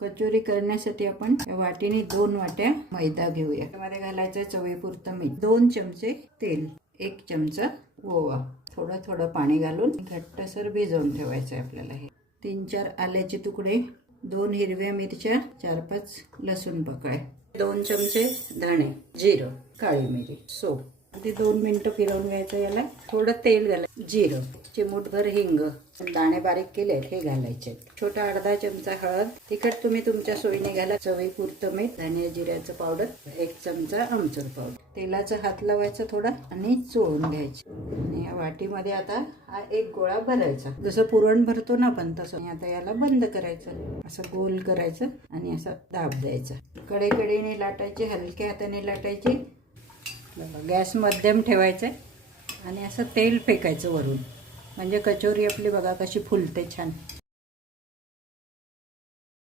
कचोरी करण्यासाठी आपण या वाटीने 2 वाट्या मैदा घेऊया. त्यामध्ये घालायचं चवीपुरतं मीठ, 2 चमचे तेल, 1 चमचा ओवा, थोडं थोडं पाणी घालून घट्टसर भिजवून ठेवायचं आहे आपल्याला. हे 3-4 आल्याचे तुकडे, 2 हिरव्या मिरच्या, 4-5 लसूण पाकळ्या, 2 चमचे धणे, जिरं, काळी मिरी, सोप. ते 2 मिनिटं फिरवून घ्यायचं. याला थोडं तेल घालायचं, जिरं, चिमूटभर हिंग, दाणे बारीक केले हे घालायचे. छोटा अर्धा चमचा हळद, तिखट तुम्ही तुमच्या सोयीने घाला, चवीपुरतं मीठ, धने जिऱ्याचं पावडर, 1 चमचा आमचूर पावडर. तेलाचा हात लावायचा थोडा आणि चोळून घ्यायचे. आणि या वाटीमध्ये आता हा एक गोळा भरायचा, जसं पुरण भरतो ना आपण तसं. आता याला बंद करायचं, असं गोल करायचं आणि असं दाब द्यायचं. कडेकडेने लाटायचे, हलक्या हाताने लाटायचे. गॅस मध्यम ठेवायचा आणि असं तेल फेकायचं वरून, म्हणजे कचोरी आपली बघा कशी फुलते छान.